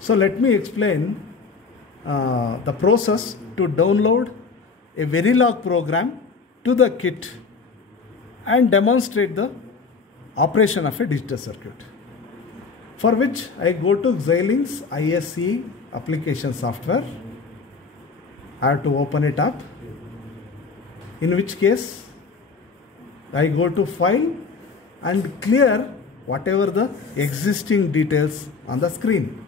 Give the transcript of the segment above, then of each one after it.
So let me explain the process to download a Verilog program to the kit and demonstrate the operation of a digital circuit. For which I go to Xilinx ISE application software. I have to open it up. In which case I go to File and clear whatever the existing details on the screen.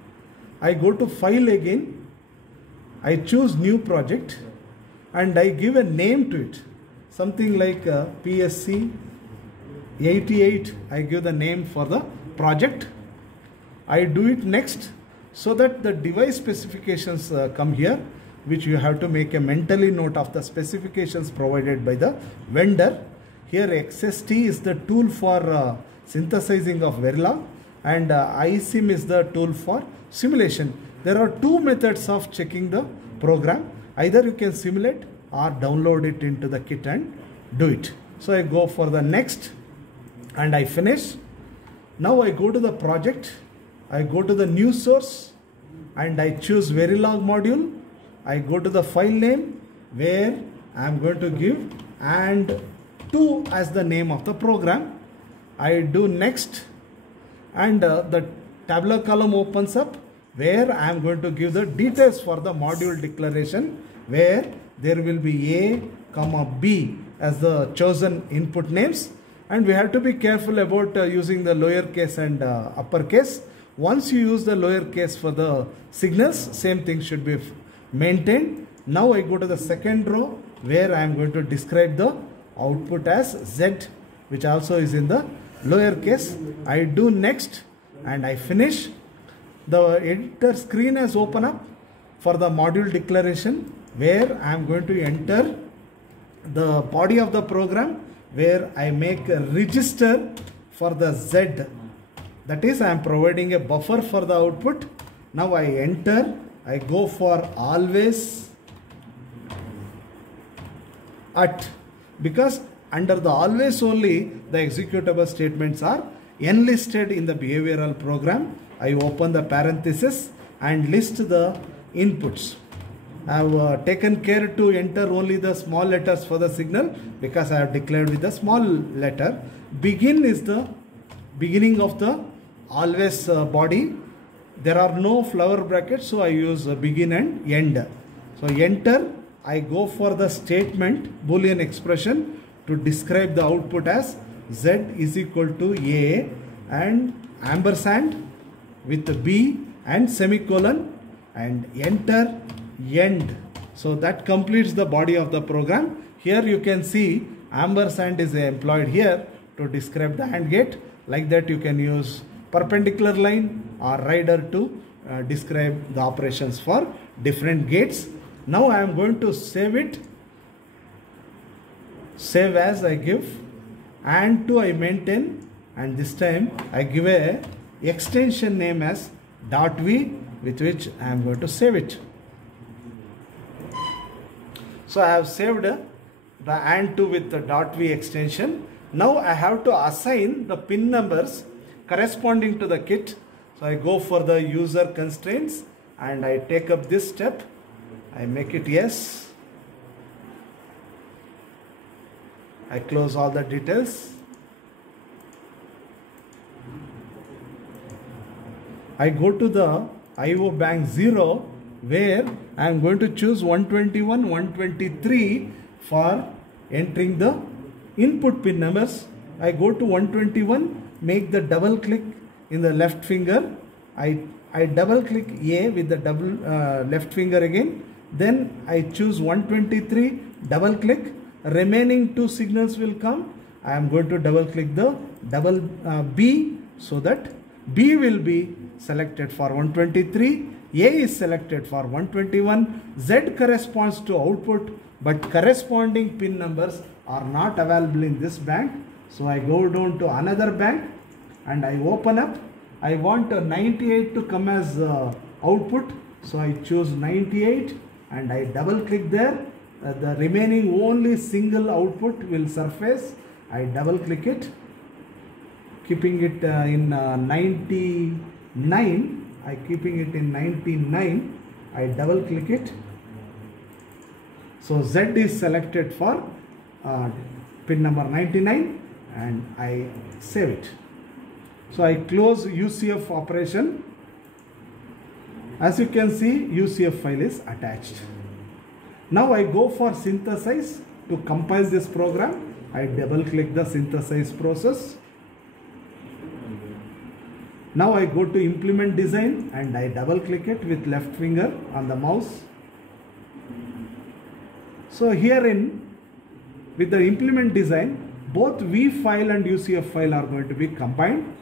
I go to File again. I choose New Project and I give a name to it. Something like PSC 88. I give the name for the project. I do it next so that the device specifications come here, which you have to make a mentally note of the specifications provided by the vendor. Here XST is the tool for synthesizing of Verilog and iSIM is the tool for simulation. There are two methods of checking the program. Either you can simulate or download it into the kit and do it. So I go for the next and I finish. Now I go to the project. I go to the new source and I choose Verilog module. I go to the file name where I am going to give and2 as the name of the program. I do next and the tabular column opens up where I am going to give the details for the module declaration, where there will be A, B as the chosen input names, and we have to be careful about using the lowercase and uppercase. Once you use the lowercase for the signals, same thing should be maintained. Now I go to the second row where I am going to describe the output as Z, which also is in the lowercase. I do next and I finish. The editor screen has opened up for the module declaration where I am going to enter the body of the program where I make a register for the Z. That is, I am providing a buffer for the output. Now I enter, I go for always at, because under the always only the executable statements are enlisted in the behavioral program. I open the parenthesis and list the inputs. I have taken care to enter only the small letters for the signal because I have declared with the small letter. Begin is the beginning of the always body. There are no flower brackets, so I use begin and end. So enter, I go for the statement Boolean expression to describe the output as Z is equal to A and ampersand with B and semicolon and enter end. So that completes the body of the program. Here you can see ampersand is employed here to describe the AND gate. Like that you can use perpendicular line or rider to describe the operations for different gates. Now I am going to save it. Save as I give and2 I maintain, and this time I give a extension name as .v with which I am going to save it. So I have saved the and2 with the .v extension. Now I have to assign the pin numbers corresponding to the kit. So I go for the user constraints and I take up this step. I make it yes. I close all the details. I go to the IO bank 0 where I am going to choose 121, 123 for entering the input pin numbers. I go to 121, make the double click in the left finger. I double click A with the double left finger again. Then I choose 123, double click. Remaining two signals will come. I am going to double click the double B so that B will be selected for 123. A is selected for 121. Z corresponds to output, but corresponding pin numbers are not available in this bank. So I go down to another bank and I open up. I want 98 to come as output. So I choose 98 and I double click there. The remaining only single output will surface. I double click it. keeping it in 99. I keeping it in 99. I double click it. So Z is selected for pin number 99 and I save it. So I close UCF operation. As you can see, UCF file is attached. Now I go for synthesize. To compile this program, I double click the synthesize process. Now I go to implement design and I double click it with left finger on the mouse. So herein, with the implement design, both V file and UCF file are going to be combined.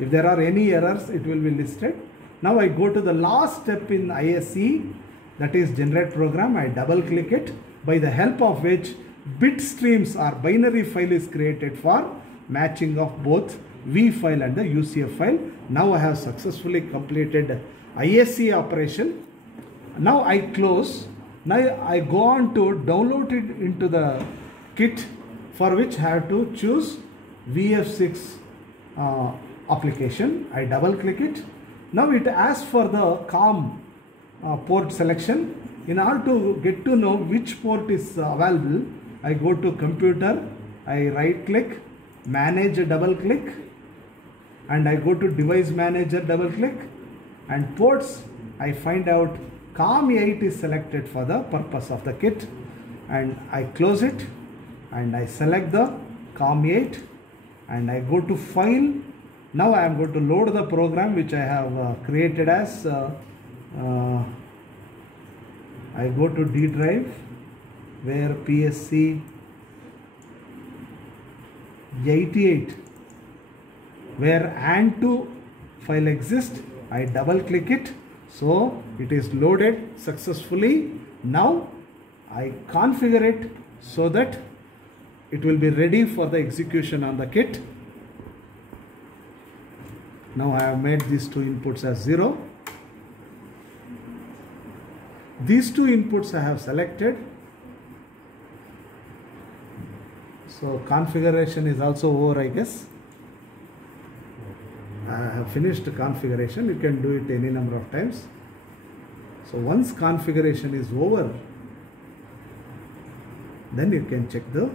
If there are any errors, it will be listed. Now I go to the last step in ISE, that is generate program. I double click it, by the help of which bit streams or binary file is created for matching of both V file and the UCF file. Now I have successfully completed ISE operation. Now I close. Now I go on to download it into the kit, for which I have to choose VF6 application. I double click it. Now it asks for the COM port selection. In order to get to know which port is available, I go to computer, I right click, manage, double click, and I go to device manager, double click, and ports, I find out COM8 is selected for the purpose of the kit, and I close it and I select the COM8 and I go to file. Now I am going to load the program which I have created as I go to D drive where PSC 88 where AND2 file exists. I double click it, so it is loaded successfully. Now I configure it so that it will be ready for the execution on the kit. Now I have made these two inputs as 0. These two inputs I have selected. So configuration is also over, I guess. I have finished configuration. You can do it any number of times. So once configuration is over, then you can check the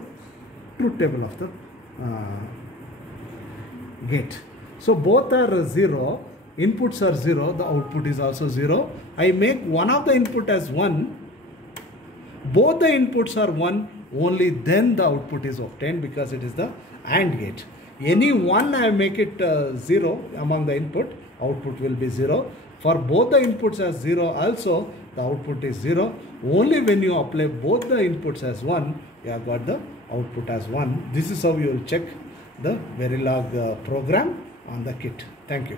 truth table of the gate. So both are 0. Inputs are 0, the output is also 0. I make one of the input as 1. Both the inputs are 1, only then the output is obtained, because it is the AND gate. Any one I make it 0 among the input, output will be 0. For both the inputs as 0 also, the output is 0. Only when you apply both the inputs as 1, you have got the output as 1. This is how you will check the Verilog program on the kit. Thank you.